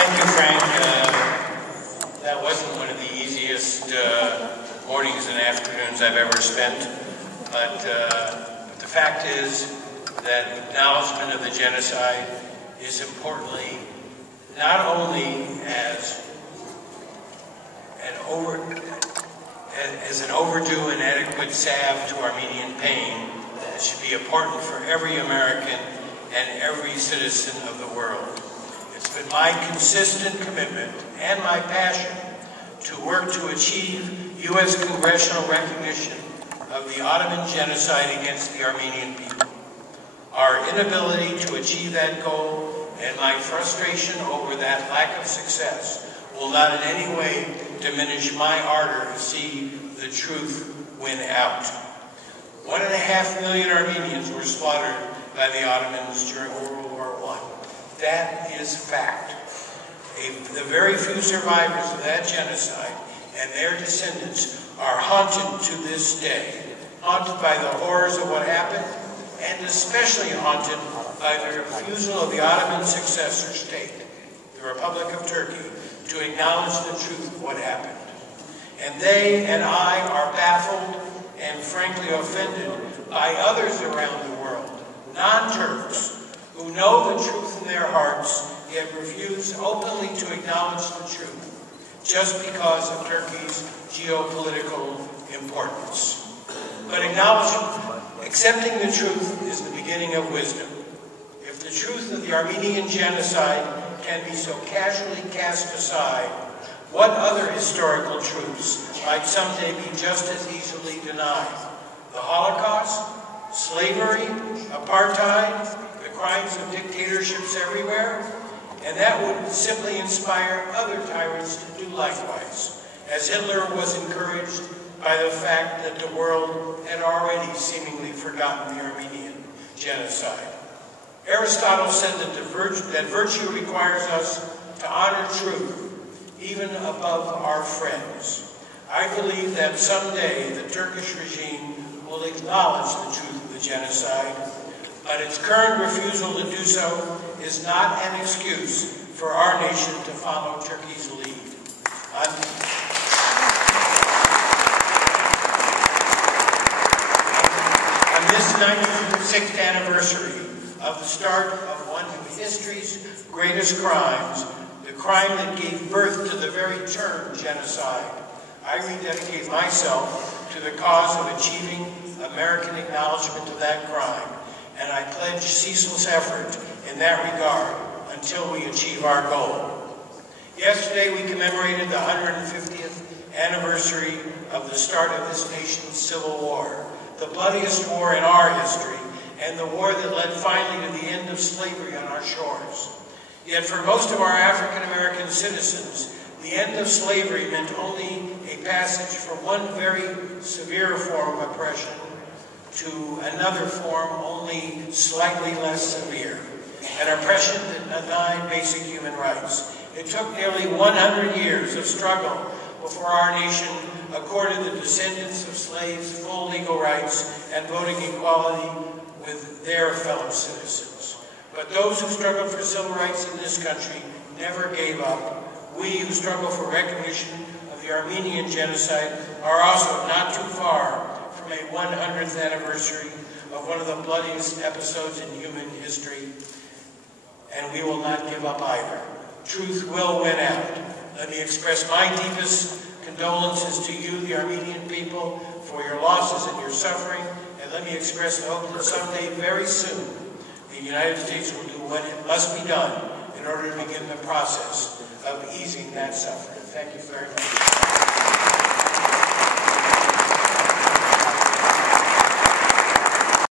Thank you, Frank. That wasn't one of the easiest mornings and afternoons I've ever spent, but the fact is that acknowledgement of the genocide is importantly not only as an overdue and adequate salve to Armenian pain. It should be important for every American and every citizen of the world. It's been my consistent commitment and my passion to work to achieve U.S. congressional recognition of the Ottoman genocide against the Armenian people. Our inability to achieve that goal and my frustration over that lack of success will not in any way diminish my ardor to see the truth win out. 1.5 million Armenians were slaughtered by the Ottomans during World War I. That is fact. The very few survivors of that genocide and their descendants are haunted to this day, haunted by the horrors of what happened, and especially haunted by the refusal of the Ottoman successor state, the Republic of Turkey, to acknowledge the truth of what happened. And they and I are baffled and frankly offended by others around the world, non-Turks, who know the truth in their hearts, yet refuse openly to acknowledge the truth, just because of Turkey's geopolitical importance. But accepting the truth is the beginning of wisdom. If the truth of the Armenian genocide can be so casually cast aside, what other historical truths might someday be just as easily denied? The Holocaust, slavery, apartheid, the crimes of dictatorships everywhere? And that would simply inspire other tyrants to do likewise, as Hitler was encouraged by the fact that the world had already seemingly forgotten the Armenian genocide. Aristotle said that virtue requires us to honor truth, even above our friends. I believe that someday the Turkish regime will acknowledge the truth of the genocide, but its current refusal to do so is not an excuse for our nation to follow Turkey's lead. On this 96th anniversary of the start of one of history's greatest crimes, the crime that gave birth to the very term genocide, I rededicate myself to the cause of achieving American acknowledgement of that crime, and I pledge ceaseless effort in that regard until we achieve our goal. Yesterday we commemorated the 150th anniversary of the start of this nation's Civil War, the bloodiest war in our history, and the war that led finally to the end of slavery on our shores. Yet for most of our African-American citizens, the end of slavery meant only a passage from one very severe form of oppression to another form only slightly less severe, an oppression that denied basic human rights. It took nearly 100 years of struggle before our nation accorded the descendants of slaves full legal rights and voting equality with their fellow citizens. But those who struggled for civil rights in this country never gave up. We who struggle for recognition of the Armenian genocide are also not too far from a 100th anniversary of one of the bloodiest episodes in human history, and we will not give up either. Truth will win out. Let me express my deepest condolences to you, the Armenian people, for your losses and your suffering, and let me express the hope that someday, very soon, the United States will do what it must be done in order to begin the process of easing that suffering. Thank you very much.